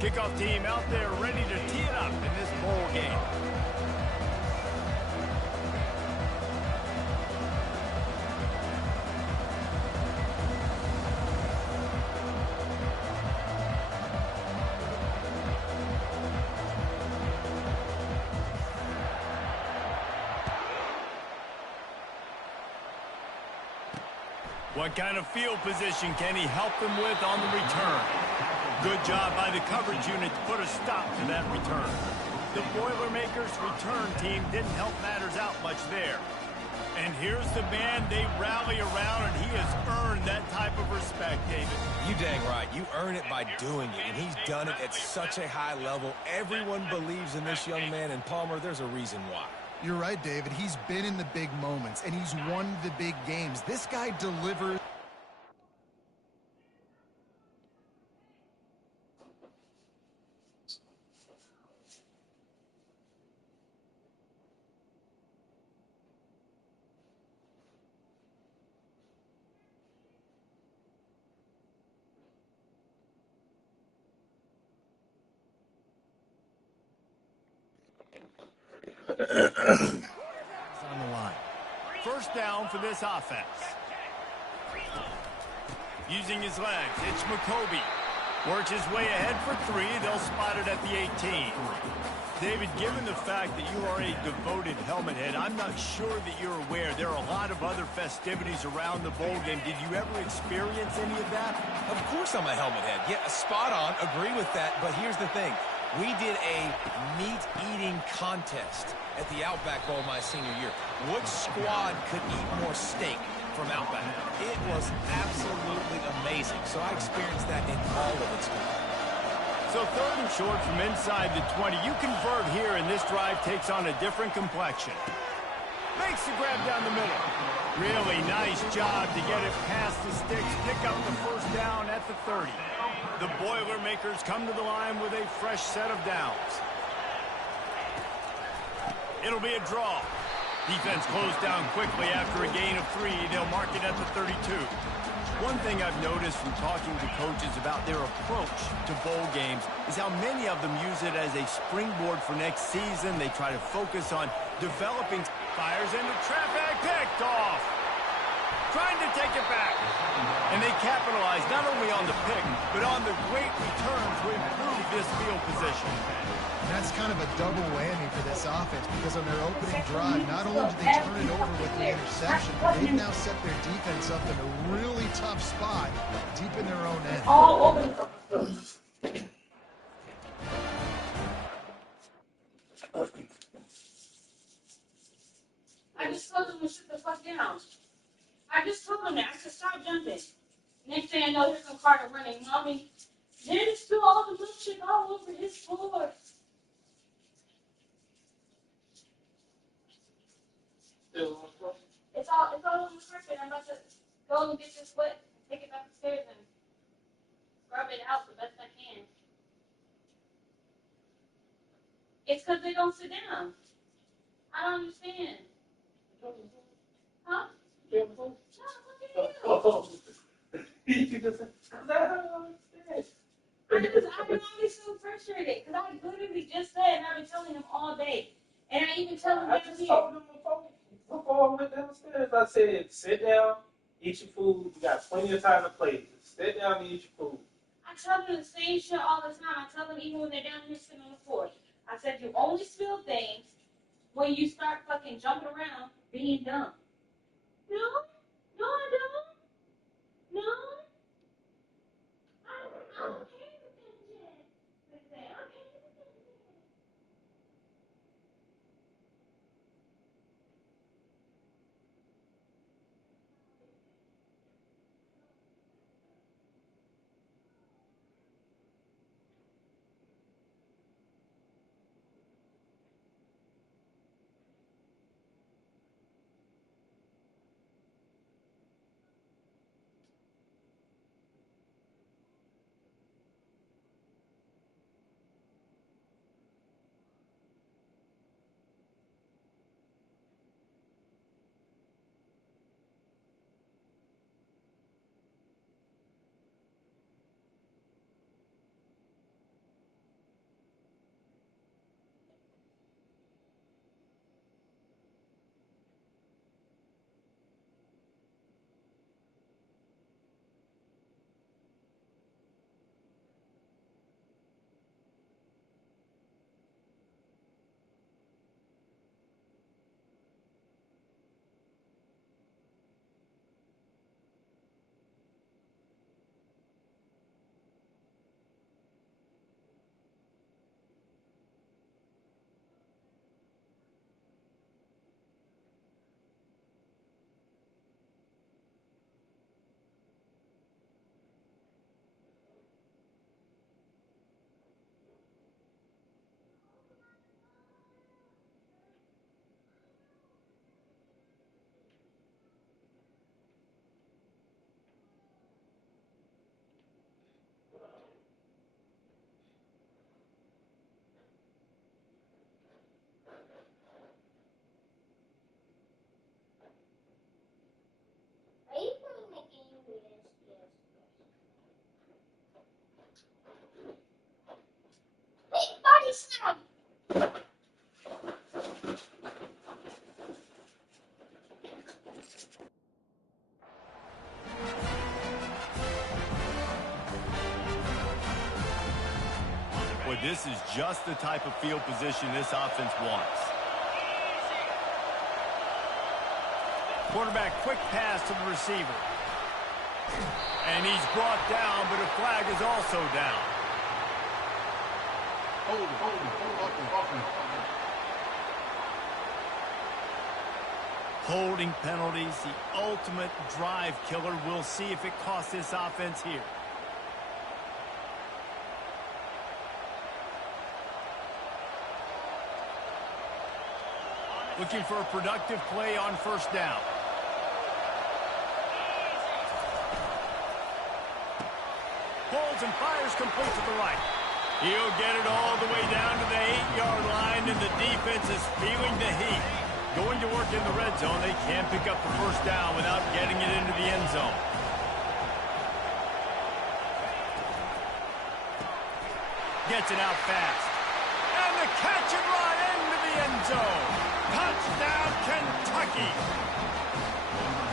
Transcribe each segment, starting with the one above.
Kickoff team out there ready to tee it up in this bowl game. What kind of field position can he help them with on the return? Good job by the coverage unit to put a stop to that return. The Boilermakers return team didn't help matters out much there. And here's the man they rally around, and he has earned that type of respect, David. You dang right. You earn it by doing it, and he's done it at such a high level. Everyone believes in this young man, and Palmer, there's a reason why. You're right, David. He's been in the big moments, and he's won the big games. This guy delivers. On the line. First down for this offense. Using his legs, it's McCoby. Works his way ahead for 3. They'll spot it at the 18. David, given the fact that you are a devoted helmet head, I'm not sure that you're aware there are a lot of other festivities around the bowl game. Did you ever experience any of that? Of course I'm a helmet head. Yeah, spot on. Agree with that. But here's the thing. We did a meat-eating contest at the Outback Bowl my senior year. Which squad could eat more steak from Outback? It was absolutely amazing. So I experienced that in all of its glory. So 3rd and short from inside the 20. You convert here, and this drive takes on a different complexion. Makes the grab down the middle. Really nice job to get it past the sticks. Pick up the first down at the 30. The Boilermakers come to the line with a fresh set of downs. It'll be a draw. Defense closed down quickly after a gain of 3. They'll mark it at the 32. One thing I've noticed from talking to coaches about their approach to bowl games is how many of them use it as a springboard for next season. They try to focus on developing. Fires into traffic, picked off. Trying to take it back. And they capitalize not only on the pick, but on the great return to improve this field position. And that's kind of a double whammy for this offense, because on their opening drive, not only did they turn it over with the interception, but they've now set their defense up in a really tough spot deep in their own end. All over the I just told him to sit the fuck down. I just told him that. I said, stop jumping. Next thing I know, here comes Carter running. Mommy, didn't spill all the milkshake all over his floor. It's all over the carpet. I'm about to go and get this wet, take it back upstairs and rub it out the best I can. It's because they don't sit down. I don't understand. Huh? No, look at you. Because I'm always so frustrated. Because I literally just said, and I've been telling him all day. And I even tell him I just told him before I went downstairs, I said, sit down, eat your food. You got plenty of time to play. Just sit down and eat your food. I tell them the same shit all the time. I tell them even when they're down here sitting on the floor. I said, you only spill things when you start fucking jumping around being dumb. No, I don't. No. I'm okay with that shit. They say, I'm okay with that shit. but this is just the type of field position this offense wants. Quarterback quick pass to the receiver. And he's brought down, but a flag is also down. Holding penalties, the ultimate drive killer. We'll see if it costs this offense here. Looking for a productive play on first down. Pulls and fires complete to the right. He'll get it all the way down to the 8-yard line, and the defense is feeling the heat. Going to work in the red zone, they can't pick up the first down without getting it into the end zone. Gets it out fast. And the catch and run into the end zone. Touchdown, Kentucky.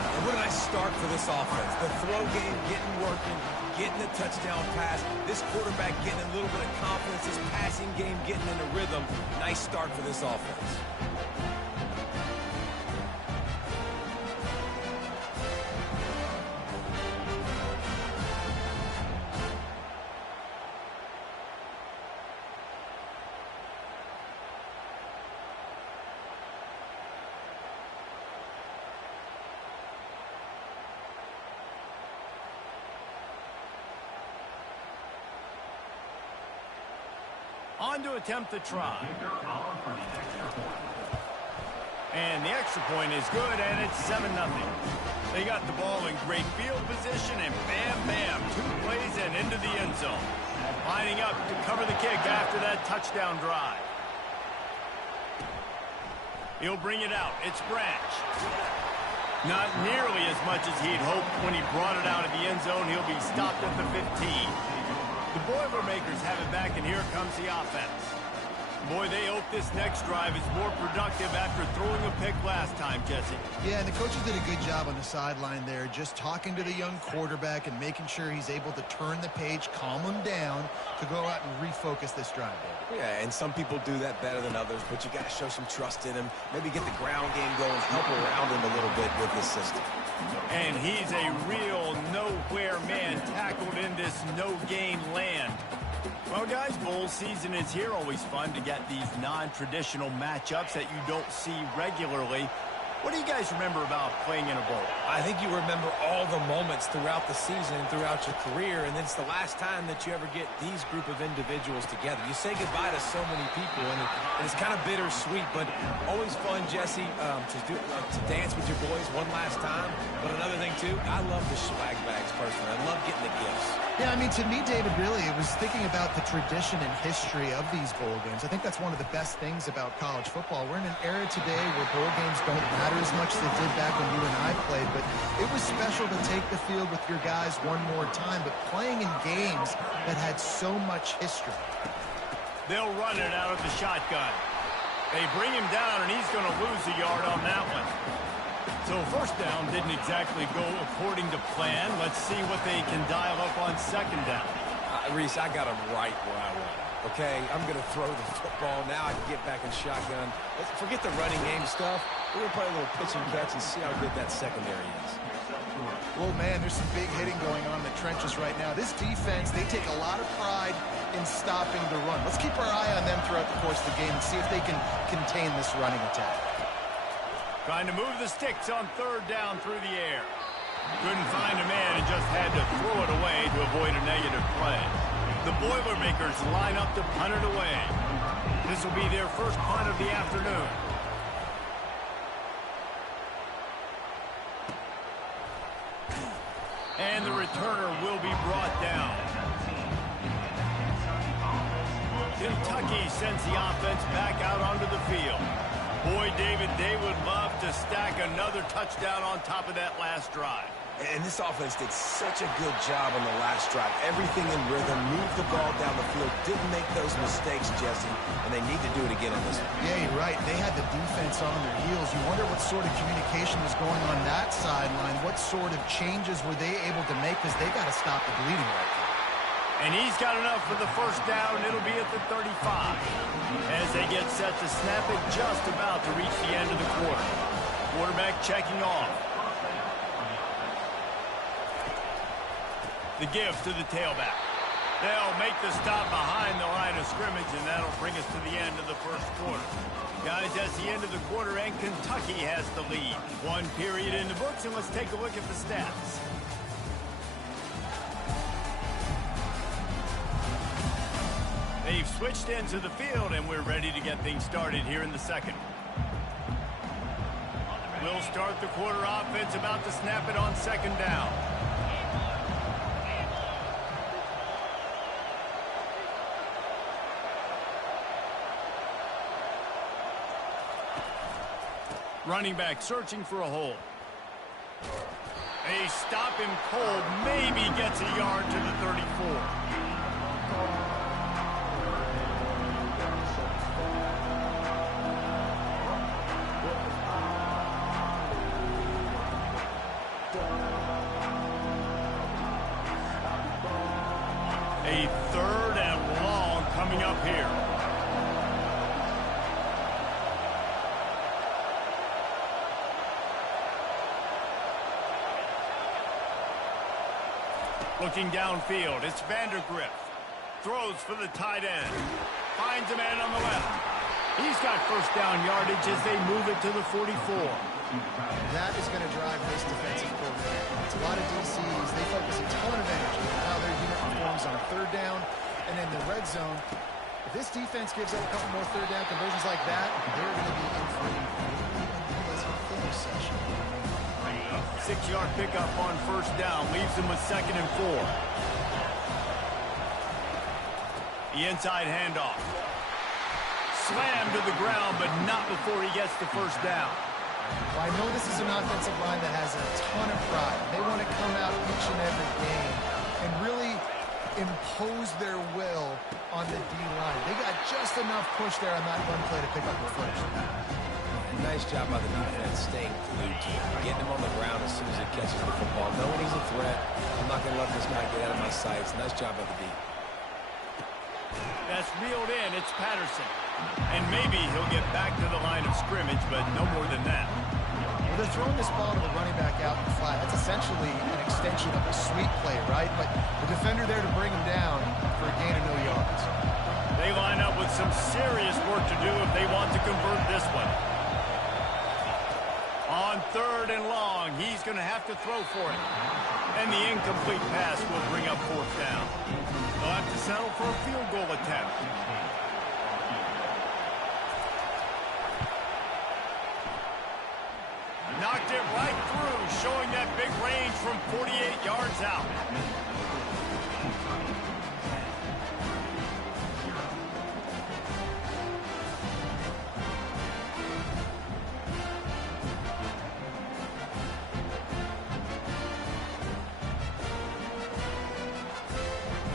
And where did I start for this offense? The throw game getting working, getting the touchdown pass. This quarterback getting a little bit of confidence. This passing game getting in a rhythm. Nice start for this offense. On to attempt the try. And the extra point is good, and it's 7-0. They got the ball in great field position, and bam, bam, 2 plays and into the end zone. Lining up to cover the kick after that touchdown drive. He'll bring it out. It's Branch. Not nearly as much as he'd hoped when he brought it out of the end zone. He'll be stopped at the 15. The Boilermakers have it back, and here comes the offense. Boy, they hope this next drive is more productive after throwing a pick last time, Jesse. Yeah, and the coaches did a good job on the sideline there, just talking to the young quarterback and making sure he's able to turn the page, calm him down to go out and refocus this drive, David. Yeah, and some people do that better than others, but you got to show some trust in him. Maybe get the ground game going, help around him a little bit with this system. And he's a real nowhere man tackled in this no-gain land. Well, guys, bowl season is here. Always fun to get these non-traditional matchups that you don't see regularly. What do you guys remember about playing in a bowl? I think you remember all the moments throughout the season, throughout your career, and it's the last time that you ever get these group of individuals together. You say goodbye to so many people, and it's kind of bittersweet, but always fun, Jesse, to dance with your boys one last time. But another thing, too, I love the swag bags, personally. I love getting the gifts. Yeah, I mean, to me, David, really, it was thinking about the tradition and history of these bowl games. I think that's one of the best things about college football. We're in an era today where bowl games don't matter as much as they did back when you and I played, but it was special to take the field with your guys one more time, but playing in games that had so much history. They'll run it out of the shotgun. They bring him down, and he's going to lose a yard on that one. So first down didn't exactly go according to plan. Let's see what they can dial up on second down. Reese, I got him right where I want him. Okay, I'm going to throw the football. Now I can get back in shotgun. Let's forget the running game stuff. We're going to play a little pitch and catch and see how good that secondary is. Well, man, there's some big hitting going on in the trenches right now. This defense, they take a lot of pride in stopping the run. Let's keep our eye on them throughout the course of the game and see if they can contain this running attack. Trying to move the sticks on third down through the air. Couldn't find a man and just had to throw it away to avoid a negative play. The Boilermakers line up to punt it away. This will be their first punt of the afternoon. And the returner will be brought down. Kentucky sends the offense back out onto the field. Boy, David, they would love to stack another touchdown on top of that last drive. And this offense did such a good job on the last drive. Everything in rhythm, moved the ball down the field, didn't make those mistakes, Jesse, and they need to do it again on this one. Yeah, you're right. They had the defense on their heels. You wonder what sort of communication was going on that sideline. What sort of changes were they able to make, because they got to stop the bleeding right now. And he's got enough for the first down. It'll be at the 35. As they get set to snap it, just about to reach the end of the quarter. Quarterback checking off. The give to the tailback. They'll make the stop behind the line of scrimmage, and that'll bring us to the end of the first quarter. Guys, that's the end of the quarter, and Kentucky has the lead. One period in the books, and let's take a look at the stats. They've switched into the field, and we're ready to get things started here in the second. We'll start the quarter offense, about to snap it on second down. Running back searching for a hole. They stop him cold, maybe gets a yard to the 34. A third and long coming up here. Looking downfield, it's Vandergrift. Throws for the tight end. Finds a man on the left. He's got first down yardage as they move it to the 44. That is going to drive this defensive coordinator. It's a lot of DCs. They focus a ton of energy on how their unit performs on third down and in the red zone. If this defense gives up a couple more third down conversions like that, they're going to be in for a finish session. 6-yard pickup on first down. Leaves them with 2nd and 4. The inside handoff. Slammed to the ground, but not before he gets the first down. Well, I know this is an offensive line that has a ton of pride. They want to come out each and every game and really impose their will on the D-line. They got just enough push there on that run play to pick up the first. Nice job by the defense staying glued to him, getting him on the ground as soon as he catches the football, knowing he's a threat. I'm not going to let this guy get out of my sights. Nice job by the D. That's reeled in. It's Patterson. And maybe he'll get back to the line of scrimmage, but no more than that. Well, they're throwing this ball to the running back out in the flat. That's essentially an extension of a sweep play, right? But the defender there to bring him down for a gain of no yards. They line up with some serious work to do if they want to convert this one. On third and long, he's going to have to throw for it. And the incomplete pass will bring up fourth down. They'll have to settle for a field goal attempt. Knocked it right through, showing that big range from 48 yards out.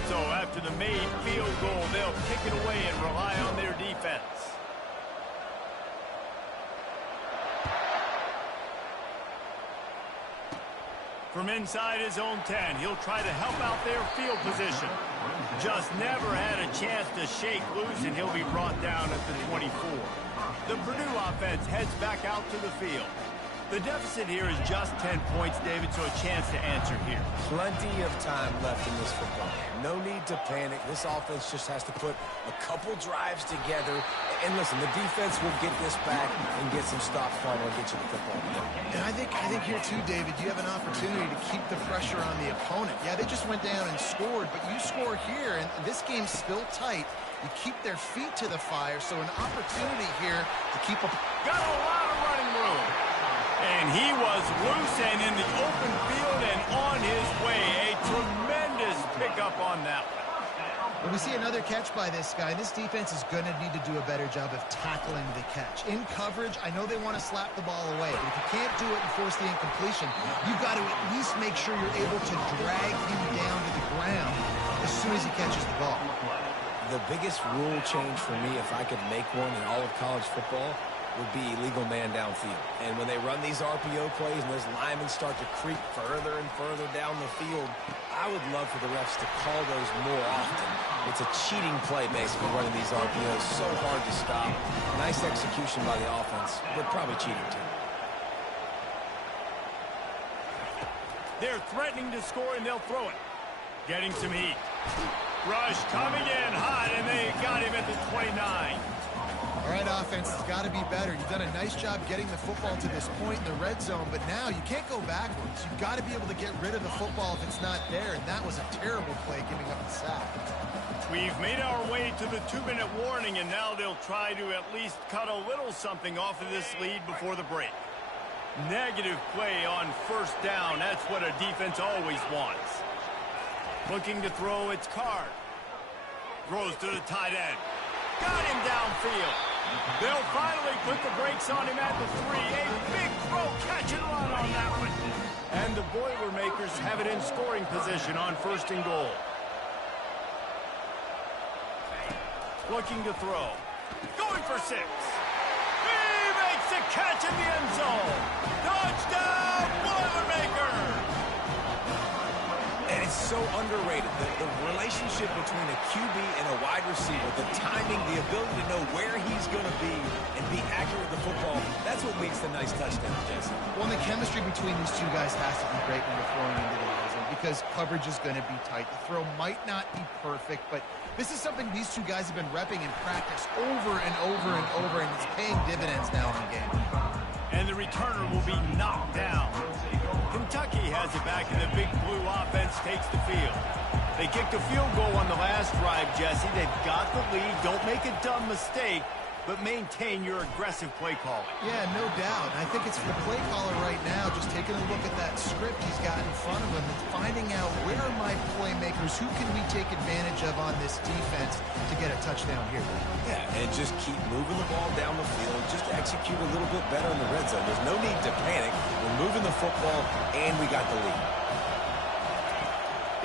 So after the made field goal, they'll kick it away and rely on their defense. From inside his own 10, he'll try to help out their field position. Just never had a chance to shake loose, and he'll be brought down at the 24. The Purdue offense heads back out to the field. The deficit here is just 10 points, David, so a chance to answer here. Plenty of time left in this football game. No need to panic. This offense just has to put a couple drives together. And listen, the defense will get this back and get some stops following and get you the football game. And I think here too, David, you have an opportunity to keep the pressure on the opponent. Yeah, they just went down and scored, but you score here, and this game's still tight. You keep their feet to the fire, so an opportunity here to keep a... Got a lot of running room. And he was loose and in the open field and on his way. A tremendous pickup on that one. Well, we see another catch by this guy. This defense is going to need to do a better job of tackling the catch. In coverage, I know they want to slap the ball away, but if you can't do it and force the incompletion, you've got to at least make sure you're able to drag him down to the ground as soon as he catches the ball. The biggest rule change for me, if I could make one in all of college football, would be illegal man downfield. And when they run these RPO plays and those linemen start to creep further and further down the field, I would love for the refs to call those more often. It's a cheating play, basically, running these RPOs. So hard to stop. Nice execution by the offense, but probably cheating, too. They're threatening to score, and they'll throw it. Getting some heat. Rush coming in hot, and they got him at the 29. All right, offense, it's got to be better. You've done a nice job getting the football to this point in the red zone, but now you can't go backwards. You've got to be able to get rid of the football if it's not there, and that was a terrible play giving up the sack. We've made our way to the 2-minute warning, and now they'll try to at least cut a little something off of this lead before the break. Negative play on first down. That's what a defense always wants. Looking to throw, it's Card. Throws to the tight end. Got him downfield. They'll finally put the brakes on him at the 3. A big throw, catch and run on that one. And the Boilermakers have it in scoring position on 1st and goal. Looking to throw. Going for 6. He makes the catch in the end zone. Touchdown, Boilermakers! And it's so underrated. The relationship between a QB and a wide receiver, the timing, the ability to know where he's going to be and be accurate with the football, that's what leads to nice touchdowns, Jesse. Well, the chemistry between these two guys has to be great when they're throwing into the red zone because coverage is going to be tight. The throw might not be perfect, but this is something these two guys have been repping in practice over and over and over, and it's paying dividends now in the game. And the returner will be knocked down. Kentucky has it back, and the big blue offense takes the field. They kicked a field goal on the last drive, Jesse. They've got the lead. Don't make a dumb mistake, but maintain your aggressive play calling. Yeah, no doubt. I think it's the play caller right now just taking a look at that script he's got in front of him and finding out where are my playmakers, who can we take advantage of on this defense to get a touchdown here. Yeah, and just keep moving the ball down the field. Just execute a little bit better in the red zone. There's no need to panic. We're moving the football, and we got the lead.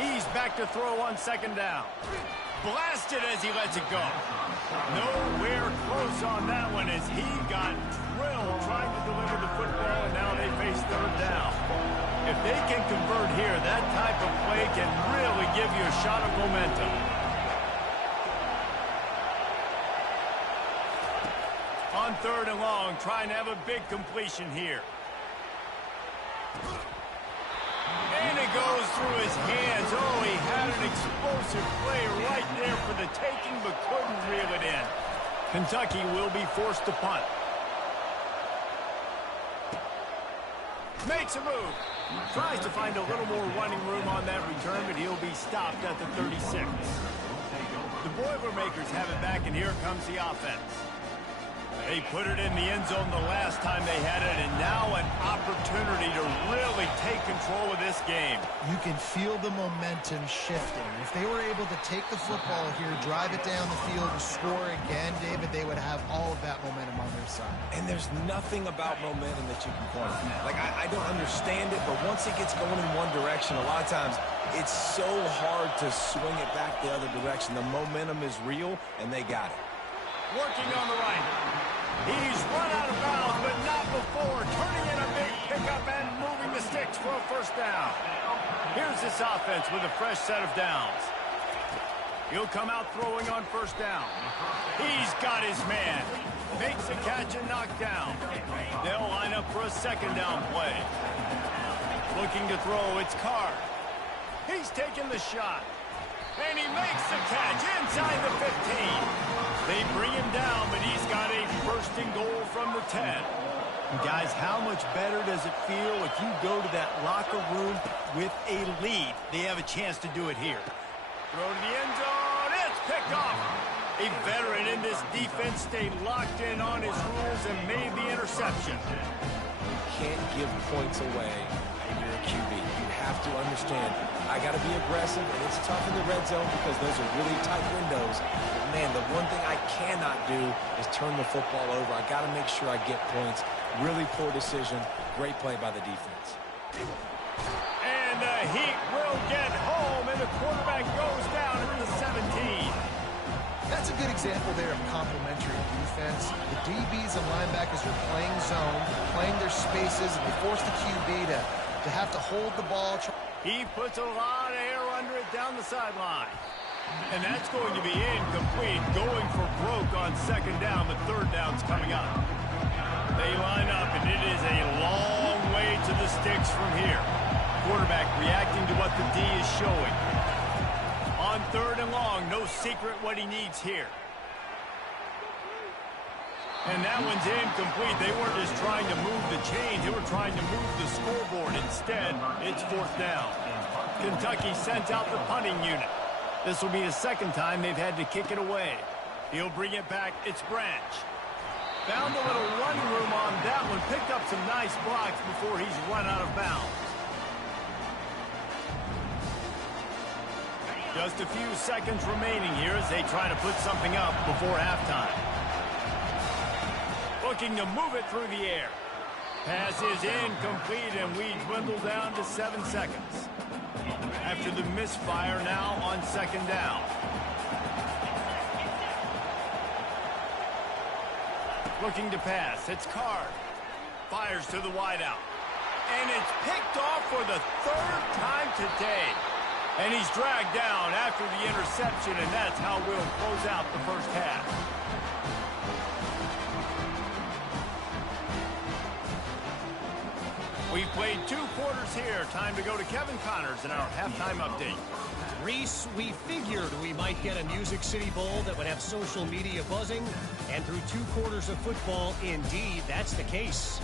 He's back to throw on 2nd down. Blasted as he lets it go. Nowhere close on that one as he got drilled trying to deliver the football, and now they face 3rd down. If they can convert here, that type of play can really give you a shot of momentum. On 3rd and long, trying to have a big completion here. And it goes through his hands. Oh, he had an explosive play right there for the taking, but couldn't reel it in. Kentucky will be forced to punt. Makes a move. Tries to find a little more running room on that return, but he'll be stopped at the 36. The Boilermakers have it back, and here comes the offense. They put it in the end zone the last time they had it, and now an opportunity to really take control of this game. You can feel the momentum shifting. If they were able to take the football here, drive it down the field, and score again, David, they would have all of that momentum on their side. And there's nothing about momentum that you can quantify. Like, I don't understand it, but once it gets going in one direction, a lot of times it's so hard to swing it back the other direction. The momentum is real, and they got it. Working on the right. He's run out of bounds, but not before. Turning in a big pickup and moving the sticks for a 1st down. Here's this offense with a fresh set of downs. He'll come out throwing on 1st down. He's got his man. Makes the catch and knocked down. They'll line up for a 2nd down play. Looking to throw, it's Card. He's taking the shot. And he makes the catch inside the 15. They bring him down, but he's got a 1st and goal from the 10. And guys, how much better does it feel if you go to that locker room with a lead? They have a chance to do it here. Throw to the end zone. It's picked off. A veteran in this defense stayed locked in on his rules and made the interception. You can't give points away when you're a QB. You have to understand, I got to be aggressive, and it's tough in the red zone because those are really tight windows. But, man, the one thing I cannot do is turn the football over. I got to make sure I get points. Really poor decision. Great play by the defense. And the Heat will get home, and the quarterback goes down at the 17. That's a good example there of complementary defense. The DBs and linebackers are playing zone, playing their spaces, and they force the QB to to have to hold the ball. He puts a lot of air under it down the sideline. And that's going to be incomplete, going for broke on second down, but third down's coming up. They line up, and it is a long way to the sticks from here. Quarterback reacting to what the D is showing. On third and long, no secret what he needs here. And that one's incomplete. They weren't just trying to move the chains. They were trying to move the scoreboard. Instead, it's fourth down. Kentucky sends out the punting unit. This will be the second time they've had to kick it away. He'll bring it back. It's Branch. Found a little run room on that one. Picked up some nice blocks before he's run out of bounds. Just a few seconds remaining here as they try to put something up before halftime. Looking to move it through the air. Pass is incomplete, and we dwindle down to 7 seconds. After the misfire now on second down. Looking to pass. It's Card. Fires to the wideout. And it's picked off for the third time today. And he's dragged down after the interception, and that's how we'll close out the first half. We've played 2 quarters here. Time to go to Kevin Connors in our halftime update. Reese, we figured we might get a Music City Bowl that would have social media buzzing, and through 2 quarters of football, indeed, that's the case.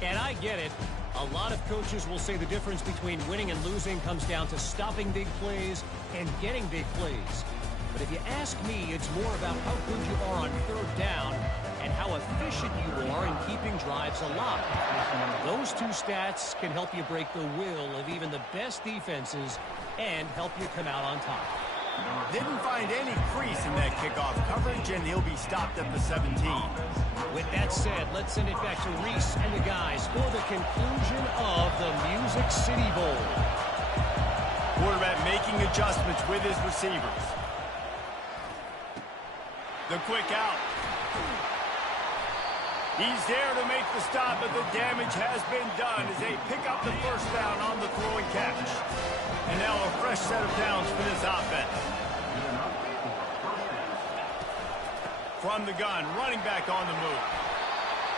And I get it. A lot of coaches will say the difference between winning and losing comes down to stopping big plays and getting big plays. But if you ask me, it's more about how good you are on third down and how efficient you are in keeping drives alive. Those 2 stats can help you break the will of even the best defenses and help you come out on top. Didn't find any crease in that kickoff coverage, and he'll be stopped at the 17. With that said, let's send it back to Reese and the guys for the conclusion of the Music City Bowl. Quarterback making adjustments with his receivers. The quick out. He's there to make the stop, but the damage has been done as they pick up the first down on the throwing catch. And now a fresh set of downs for this offense. From the gun, running back on the move.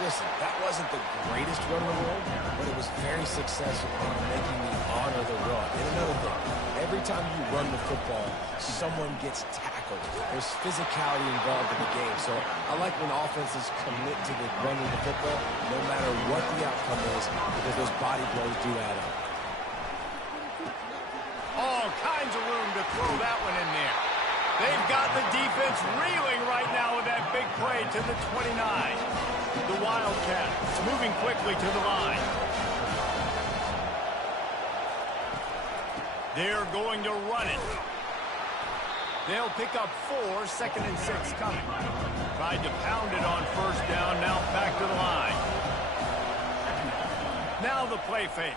Listen, that wasn't the greatest run in the world, but it was very successful in making me honor the run. And another thing, every time you run the football, someone gets tackled. There's physicality involved in the game. So I like when offenses commit to the running the football, no matter what the outcome is, because those body blows do add up. All kinds of room to throw that one in there. They've got the defense reeling right now with that big play to the 29. The Wildcats moving quickly to the line. They're going to run it. They'll pick up 4, second and 6 coming. Tried to pound it on first down, now back to the line. Now the play fake.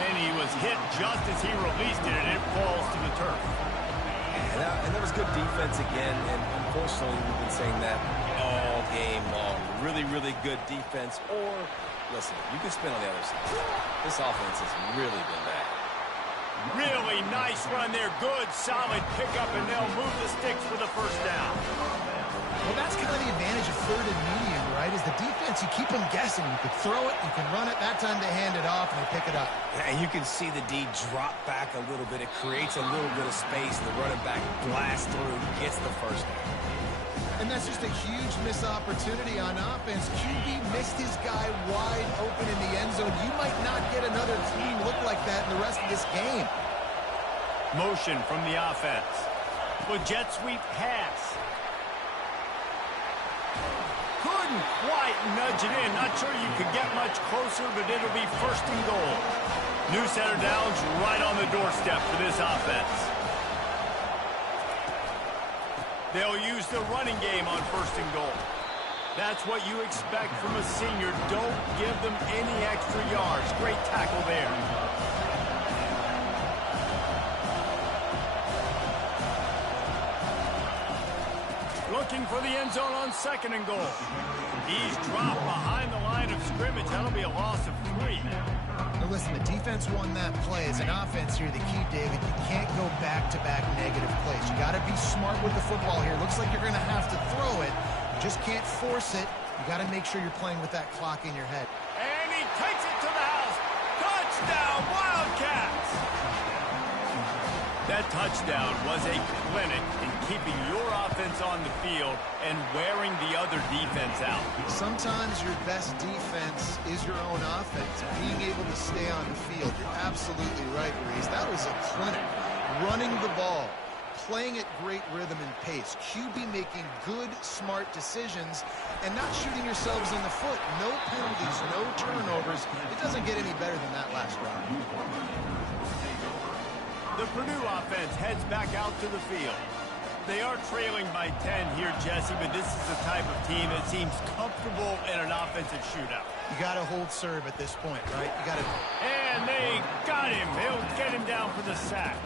And he was hit just as he released it, and it falls to the turf. And that was good defense again, and unfortunately we've been saying that all game long. Really, really good defense, or, listen, you can spin on the other side. This offense has really been bad. Really nice run there. Good, solid pickup, and they'll move the sticks for the first down. Well, that's kind of the advantage of third and medium, right? Is the defense, you keep them guessing. You can throw it, you can run it. That time they hand it off, and they pick it up. And you can see the D drop back a little bit. It creates a little bit of space. The running back blasts through, gets the first down. And that's just a huge missed opportunity on offense. QB missed his guy wide open in the end zone. You might not get another team look like that in the rest of this game. Motion from the offense. With jet sweep pass. Couldn't quite nudge it in. Not sure you could get much closer, but it'll be first and goal. New set of downs right on the doorstep for this offense. They'll use the running game on first and goal. That's what you expect from a senior. Don't give them any extra yards. Great tackle there. Looking for the end zone on second and goal. He's dropped behind the line of scrimmage. That'll be a loss of 3. And listen, the defense won that play. As an offense here, the key, David, you can't go back-to-back negative plays. You got to be smart with the football here. Looks like you're going to have to throw it. You just can't force it. You got to make sure you're playing with that clock in your head. And he takes it to the house. Touchdown, Wildcats! That touchdown was a clinic in keeping your offense on the field and wearing the other defense out. Sometimes your best defense is your own offense, being able to stay on the field. You're absolutely right, Reese. That was a clinic. Running the ball, playing at great rhythm and pace, QB making good, smart decisions, and not shooting yourselves in the foot. No penalties, no turnovers. It doesn't get any better than that last drive. The Purdue offense heads back out to the field. They are trailing by 10 here, Jesse, but this is the type of team that seems comfortable in an offensive shootout. You got to hold serve at this point, right? You got to. And they got him. They'll get him down for the sack.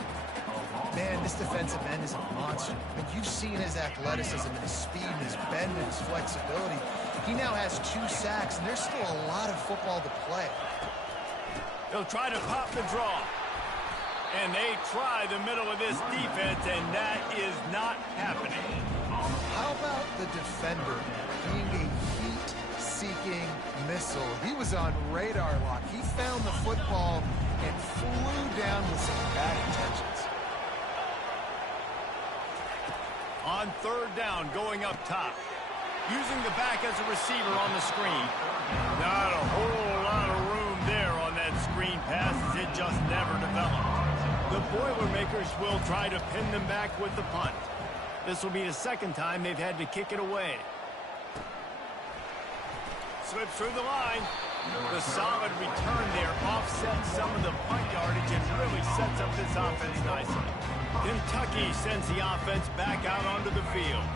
Man, this defensive end is a monster. I mean, you've seen his athleticism and his speed and his bend and his flexibility. He now has 2 sacks, and there's still a lot of football to play. They'll try to pop the draw. And they try the middle of this defense, and that is not happening. How about the defender being a heat-seeking missile? He was on radar lock. He found the football and flew down with some bad intentions. On 3rd down, going up top. Using the back as a receiver on the screen. Not a whole lot of room there on that screen pass, as it just never developed. The Boilermakers will try to pin them back with the punt. This will be the 2nd time they've had to kick it away. Slips through the line. The solid return there offsets some of the punt yardage and really sets up this offense nicely. Kentucky sends the offense back out onto the field.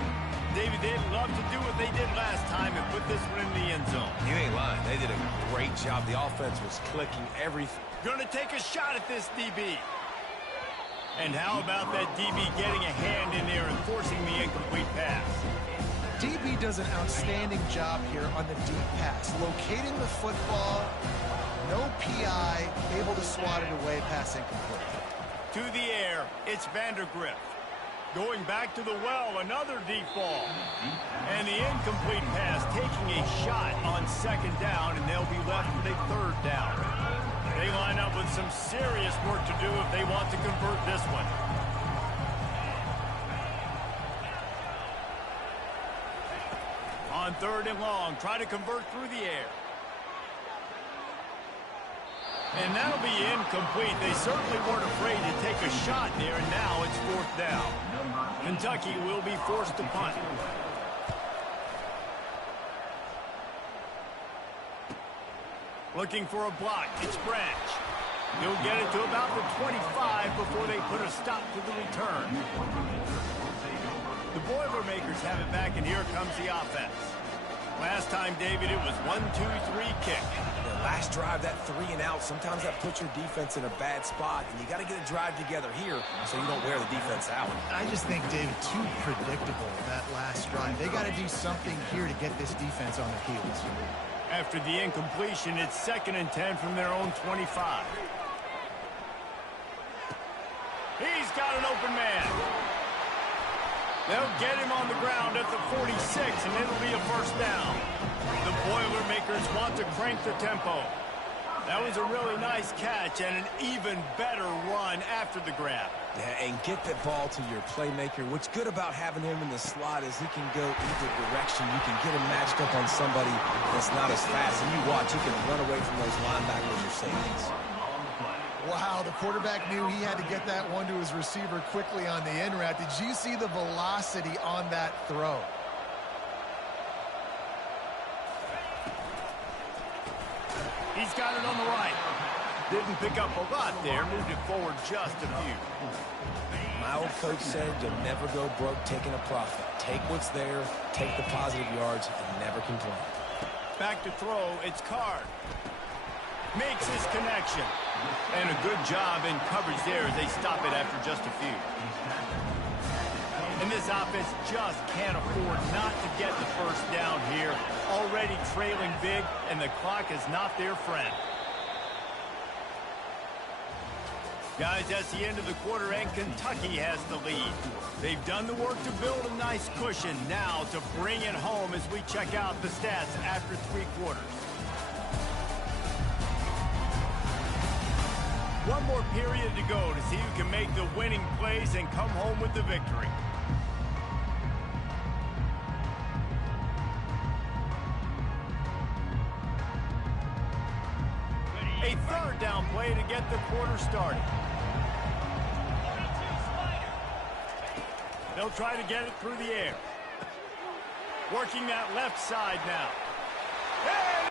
David, they'd love to do what they did last time and put this one in the end zone. You ain't lying. They did a great job. The offense was clicking everything. Gonna take a shot at this DB. And how about that DB getting a hand in there and forcing the incomplete pass? DB does an outstanding job here on the deep pass. Locating the football, no PI, able to swat it away, pass incomplete. To the air, it's Vandergrift. Going back to the well, another deep ball. And the incomplete pass taking a shot on 2nd down, and they'll be left with a 3rd down. They line up with some serious work to do if they want to convert this one. On 3rd and long, try to convert through the air. And that'll be incomplete. They certainly weren't afraid to take a shot there, and now it's 4th down. Kentucky will be forced to punt. Looking for a block. It's Branch. He'll get it to about the 25 before they put a stop to the return. The Boilermakers have it back, and here comes the offense. Last time, David, it was 1-2-3 kick. The last drive, that 3 and out, sometimes that puts your defense in a bad spot, and you got to get a drive together here so you don't wear the defense out. I just think, David, too predictable that last drive. They got to do something here to get this defense on their heels. After the incompletion, it's 2nd and 10 from their own 25. He's got an open man. They'll get him on the ground at the 46, and it'll be a 1st down. The Boilermakers want to crank the tempo. That was a really nice catch and an even better run after the grab. Yeah, and get the ball to your playmaker. What's good about having him in the slot is he can go either direction. You can get him matched up on somebody that's not as fast. And you watch, he can run away from those linebackers or safeties. Wow, the quarterback knew he had to get that one to his receiver quickly on the in route. Did you see the velocity on that throw? He's got it on the right. Didn't pick up a lot there. Moved it forward just a few. My old coach said you'll never go broke taking a profit. Take what's there, take the positive yards, and never complain. Back to throw, it's Card. Makes his connection. And a good job in coverage there as they stop it after just a few. And this offense just can't afford not to get the 1st down here. Already trailing big, and the clock is not their friend. Guys, that's the end of the quarter, and Kentucky has the lead. They've done the work to build a nice cushion. Now to bring it home as we check out the stats after 3 quarters. One more period to go to see who can make the winning plays and come home with the victory. A third down play to get the quarter started. They'll try to get it through the air. Working that left side now. Hey!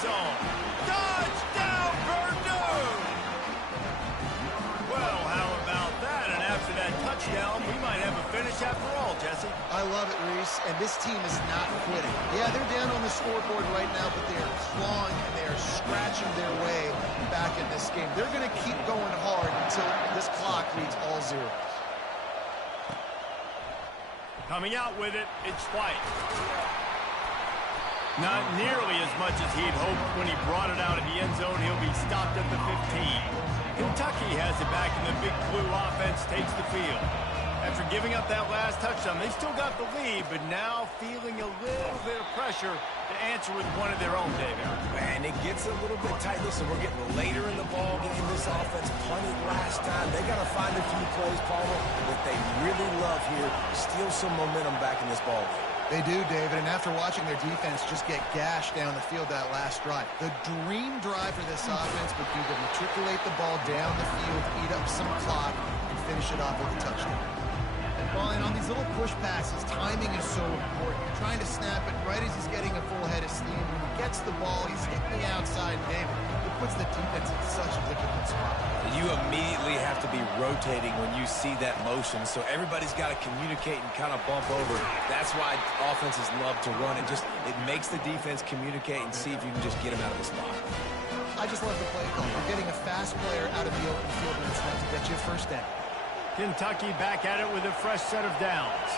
Zone. Touchdown, Purdue! Well, how about that? And after that touchdown, we might have a finish after all, Jesse. I love it, Reese, and this team is not quitting. Yeah, they're down on the scoreboard right now, but they are clawing and they are scratching their way back in this game. They're going to keep going hard until this clock reads all zeros. Coming out with it, it's White. Not nearly as much as he'd hoped when he brought it out of the end zone. He'll be stopped at the 15. Kentucky has it back, and the Big Blue offense takes the field. After giving up that last touchdown, they still got the lead, but now feeling a little bit of pressure to answer with one of their own, David. And it gets a little bit tight. Listen, we're getting later in the ball game. This offense punted last time. They got to find a few plays, Palmer, that they really love here. Steal some momentum back in this ball game. They do, David, and after watching their defense just get gashed down the field that last drive, the dream drive for this offense would be to matriculate the ball down the field, eat up some clock, and finish it off with a touchdown. Well, and on these little push passes, timing is so important. You're trying to snap it right as he's getting a full head of steam. When he gets the ball, he's hitting the outside, David. It puts the defense in such a difficult spot. You immediately have to be rotating when you see that motion, so everybody's got to communicate and kind of bump over. That's why offenses love to run it. It makes the defense communicate and see if you can just get them out of the spot. I just love the play call. You're getting a fast player out of the open field, and it's enough to get you a first down. Kentucky back at it with a fresh set of downs.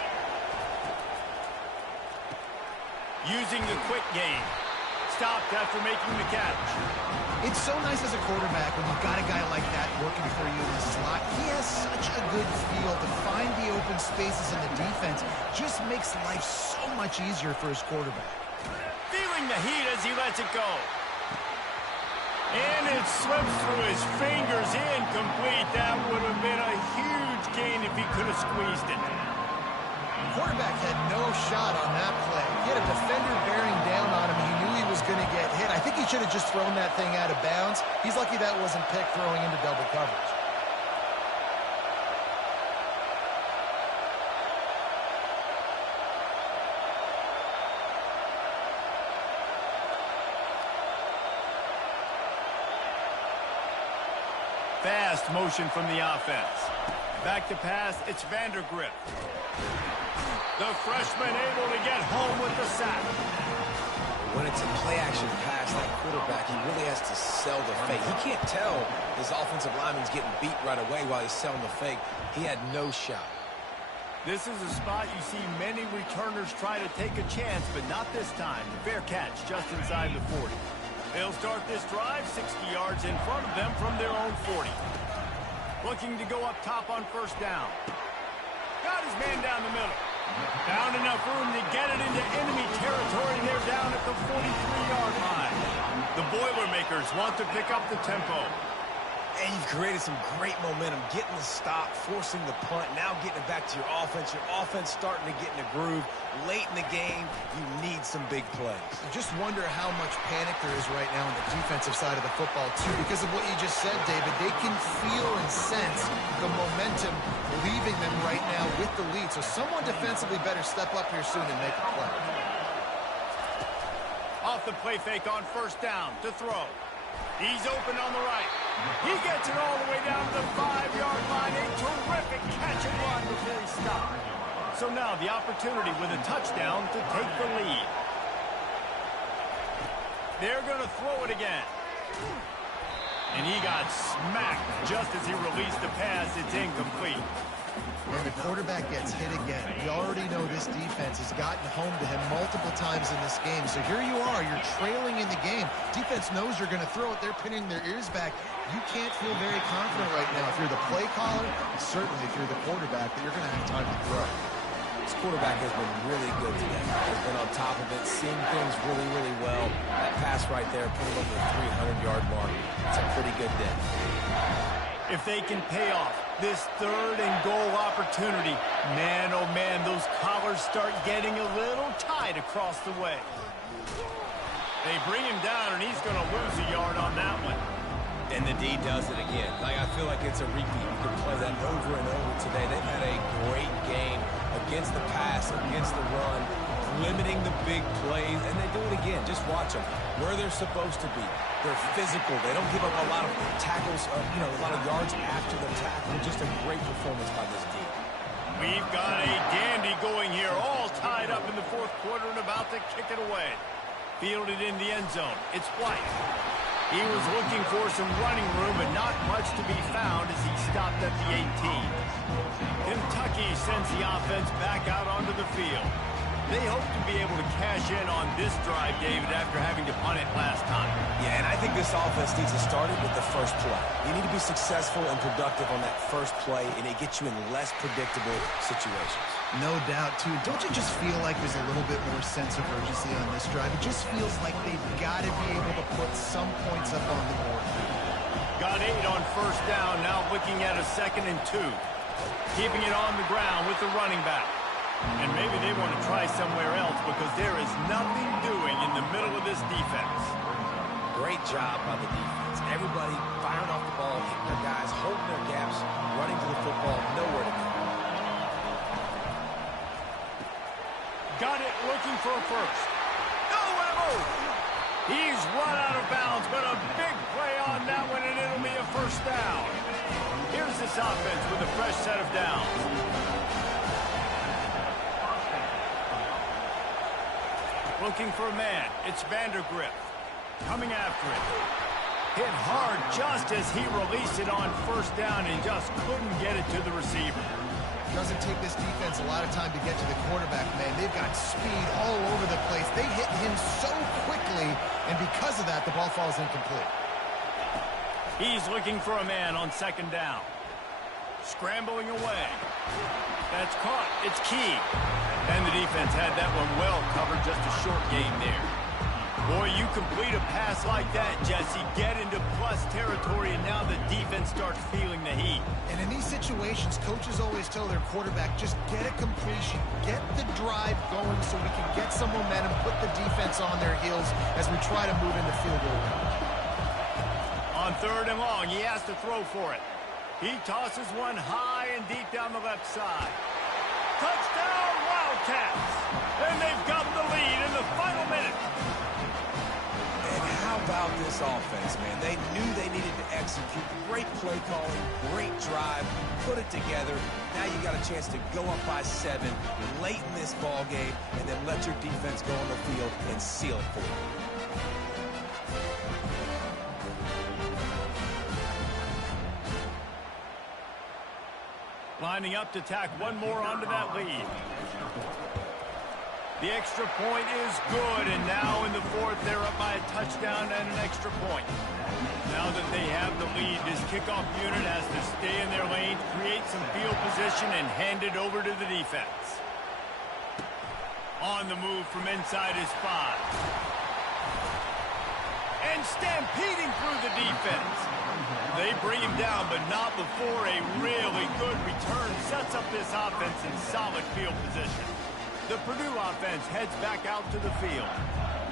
Using the quick game. Stopped after making the catch. It's so nice as a quarterback when you've got a guy like that working for you in the slot. He has such a good feel to find the open spaces in the defense. Just makes life so much easier for his quarterback. Feeling the heat as he lets it go. And it slips through his fingers, incomplete. That would have been a huge gain if he could have squeezed it. The quarterback had no shot on that play. He had a defender bearing down on him. He knew he was going to get hit. I think he should have just thrown that thing out of bounds. He's lucky that wasn't picked throwing into double coverage. Fast motion from the offense. Back to pass, it's Vandergrift. The freshman able to get home with the sack. When it's a play-action pass, that quarterback, he really has to sell the fake. He can't tell his offensive lineman's getting beat right away while he's selling the fake. He had no shot. This is a spot you see many returners try to take a chance, but not this time. The fair catch just inside the 40. They'll start this drive 60 yards in front of them from their own 40. Looking to go up top on first down. Got his man down the middle. Found enough room to get it into enemy territory. They're down at the 43-yard line. The Boilermakers want to pick up the tempo. And you've created some great momentum, getting the stop, forcing the punt, now getting it back to your offense. Your offense starting to get in a groove. Late in the game, you need some big plays. I just wonder how much panic there is right now on the defensive side of the football, too, because of what you just said, David. They can feel and sense the momentum leaving them right now with the lead. So someone defensively better step up here soon and make a play. Off the play fake on first down to throw. He's open on the right. He gets it all the way down to the 5-yard line. A terrific catch and run before he stopped. So now the opportunity with a touchdown to take the lead. They're going to throw it again. And he got smacked just as he released the pass. It's incomplete. And the quarterback gets hit again. We already know this defense has gotten home to him multiple times in this game. So here you are, you're trailing in the game. Defense knows you're going to throw it. They're pinning their ears back. You can't feel very confident right now if you're the play caller, certainly if you're the quarterback, that you're going to have time to throw. This quarterback has been really good today. Has been on top of it, seeing things really, really well. That pass right there put him over the 300-yard mark. It's a pretty good day. If they can pay off this 3rd and goal opportunity, man, oh man, those collars start getting a little tight across the way. They bring him down, and he's going to lose a yard on that one. And the D does it again. I feel like it's a repeat. You can play that over and over today. They've had a great game against the pass, against the run, limiting the big plays, and they do it again. Just watch them. Where they're supposed to be. They're physical. They don't give up a lot of tackles, a lot of yards after the tackle. Just a great performance by this team. We've got a dandy going here, all tied up in the 4th quarter and about to kick it away. Fielded in the end zone. It's White. He was looking for some running room, but not much to be found as he stopped at the 18. Kentucky sends the offense back out onto the field. They hope to be able to cash in on this drive, David, after having to punt it last time. Yeah, and I think this offense needs to start it with the first play. You need to be successful and productive on that first play, and it gets you in less predictable situations. No doubt, too. Don't you just feel like there's a little bit more sense of urgency on this drive? It just feels like they've got to be able to put some points up on the board. Got 8 on first down, now looking at a 2nd and 2. Keeping it on the ground with the running back. And maybe they want to try somewhere else because there is nothing doing in the middle of this defense. Great job by the defense. Everybody firing off the ball, hitting their guys, holding their gaps, running to the football, nowhere to go. Got it, looking for a first. Nowhere to move. He's run out of bounds, but a big play on that one, and it'll be a first down. Here's this offense with a fresh set of downs. Looking for a man. It's Vandergrift. Coming after it. Hit hard just as he released it on first down and just couldn't get it to the receiver. Doesn't take this defense a lot of time to get to the quarterback, man. They've got speed all over the place. They hit him so quickly, and because of that, the ball falls incomplete. He's looking for a man on second down. Scrambling away. That's caught. It's key. And the defense had that one well covered. Just a short game there. Boy, you complete a pass like that, Jesse, get into plus territory, and now the defense starts feeling the heat. And in these situations, coaches always tell their quarterback, just get a completion, get the drive going so we can get some momentum, put the defense on their heels as we try to move into field goal range. On third and long, he has to throw for it. He tosses one high and deep down the left side. Touchdown, Wildcats! And they've got the lead in the final minute. And how about this offense, man? They knew they needed to execute. Great play calling, great drive, put it together. Now you got a chance to go up by 7 late in this ball game and then let your defense go on the field and seal it for you. Lining up to tack one more onto that lead. The extra point is good, and now in the fourth, they're up by a touchdown and an extra point. Now that they have the lead, this kickoff unit has to stay in their lane, create some field position, and hand it over to the defense. On the move from inside his 5. And stampeding through the defense. They bring him down, but not before a really good return sets up this offense in solid field position. The Purdue offense heads back out to the field.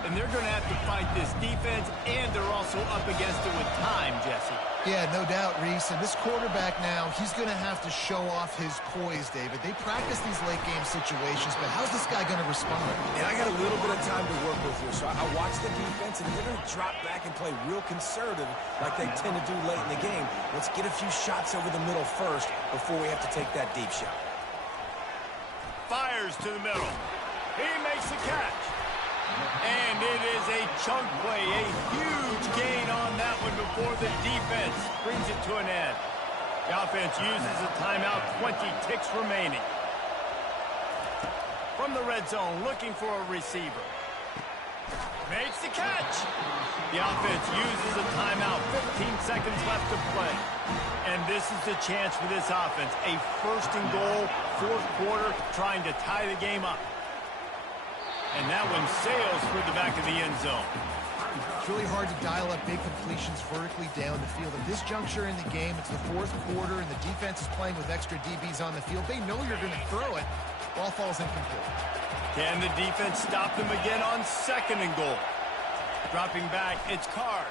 And they're going to have to fight this defense, and they're also up against it with time, Jesse. Yeah, no doubt, Reese. And this quarterback now, he's going to have to show off his poise, David. They practice these late-game situations, but how's this guy going to respond? And I got a little bit of time to work with here, so I watch the defense, and if they're going to drop back and play real conservative like they tend to do late in the game, let's get a few shots over the middle first before we have to take that deep shot. Fires to the middle. He makes the catch. And it is a chunk play, a huge gain on that one before the defense brings it to an end. The offense uses a timeout, 20 ticks remaining. From the red zone, looking for a receiver. Makes the catch. The offense uses a timeout, 15 seconds left to play. And this is the chance for this offense. A first and goal, fourth quarter, trying to tie the game up. And that one sails through the back of the end zone. It's really hard to dial up big completions vertically down the field. At this juncture in the game, it's the fourth quarter, and the defense is playing with extra DBs on the field. They know you're going to throw it. Ball falls incomplete. Can the defense stop them again on second and goal? Dropping back, it's Card.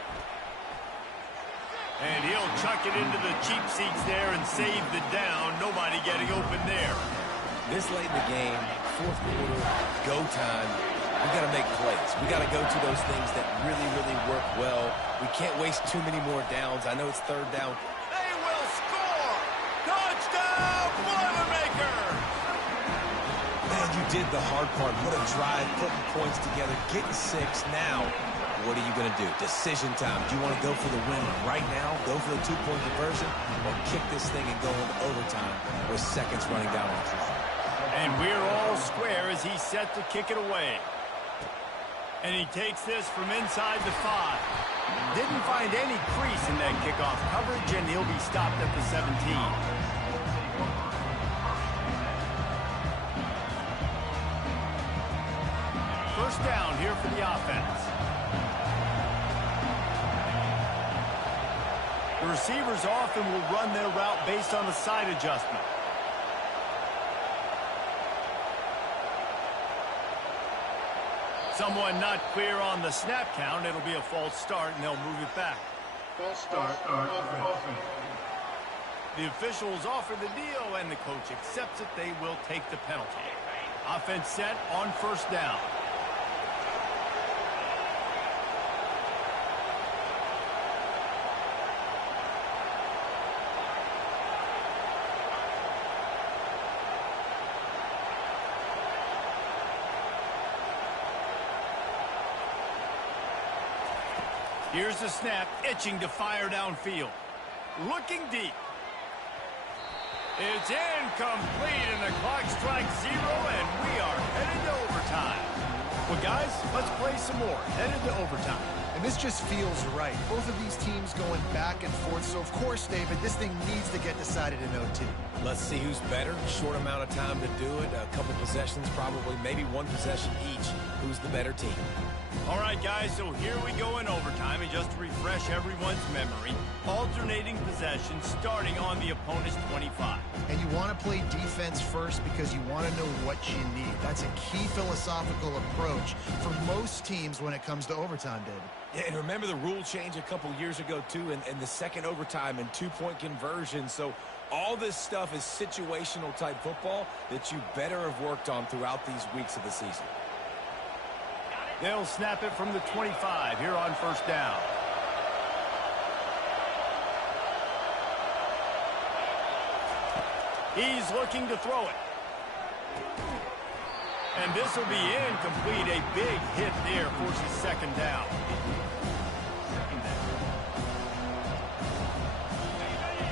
And he'll chuck it into the cheap seats there and save the down. Nobody getting open there. This late in the game, fourth quarter, go time. We got to make plays. We got to go to those things that really, really work well. We can't waste too many more downs. I know it's third down. They will score! Touchdown, Boilermakers! Man, you did the hard part. What a drive, putting points together, getting 6. Now, what are you going to do? Decision time. Do you want to go for the win right now, go for the 2-point conversion, or kick this thing and go into overtime with seconds running down on the clock? And we're all square as he's set to kick it away. And he takes this from inside the 5. Didn't find any crease in that kickoff coverage, and he'll be stopped at the 17. First down here for the offense. The receivers often will run their route based on the side adjustment. Someone not clear on the snap count. It'll be a false start, and they'll move it back. False start, offense. The officials offer the deal, and the coach accepts it. They will take the penalty. Offense set on first down. Here's the snap, itching to fire downfield. Looking deep. It's incomplete, and the clock strikes 0, and we are headed to overtime. Well, guys, let's play some more. Headed to overtime. And this just feels right. Both of these teams going back and forth. So, of course, David, this thing needs to get decided in OT. Let's see who's better. Short amount of time to do it. A couple possessions, probably, maybe one possession each. Who's the better team? All right, guys, so here we go in overtime. And just to refresh everyone's memory, alternating possessions starting on the opponent's 25. And you want to play defense first because you want to know what you need. That's a key philosophical approach for most teams when it comes to overtime, David. Yeah, and remember the rule change a couple years ago, too, and the second overtime and two-point conversion. So all this stuff is situational type football that you better have worked on throughout these weeks of the season. They'll snap it from the 25 here on first down. He's looking to throw it. And this will be incomplete. A big hit there forces second down.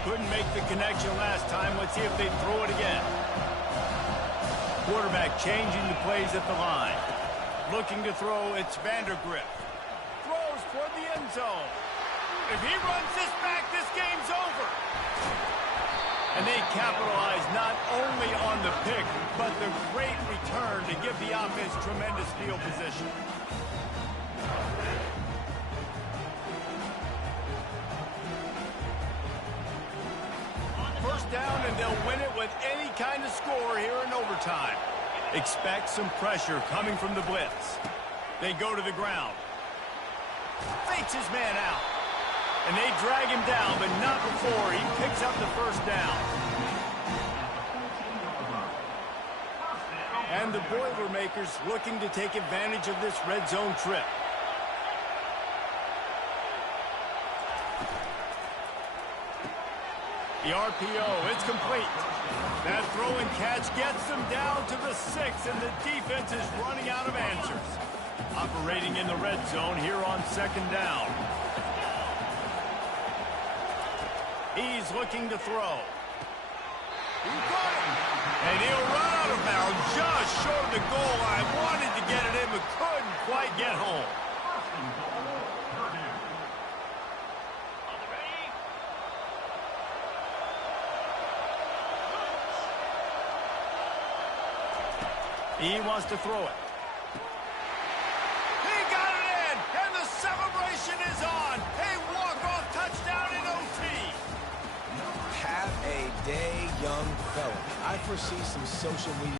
Couldn't make the connection last time. Let's see if they throw it again. Quarterback changing the plays at the line. Looking to throw, it's Vandergrift. Throws toward the end zone. If he runs this back, this game's over. And they capitalize not only on the pick, but the great return to give the offense tremendous field position. First down, and they'll win it with any kind of score here in overtime. Expect some pressure coming from the blitz. They go to the ground. Fakes his man out. And they drag him down, but not before he picks up the first down. And the Boilermakers looking to take advantage of this red zone trip. The RPO, it's complete. That throw and catch gets them down to the 6, and the defense is running out of answers. Operating in the red zone here on second down. He's looking to throw. He got it. And he'll run out of bounds just short of the goal line. Wanted to get it in, but couldn't quite get home. He wants to throw it. He got it in, and the celebration is on. A walk-off touchdown in OT. Have a day, young fella. I foresee some social media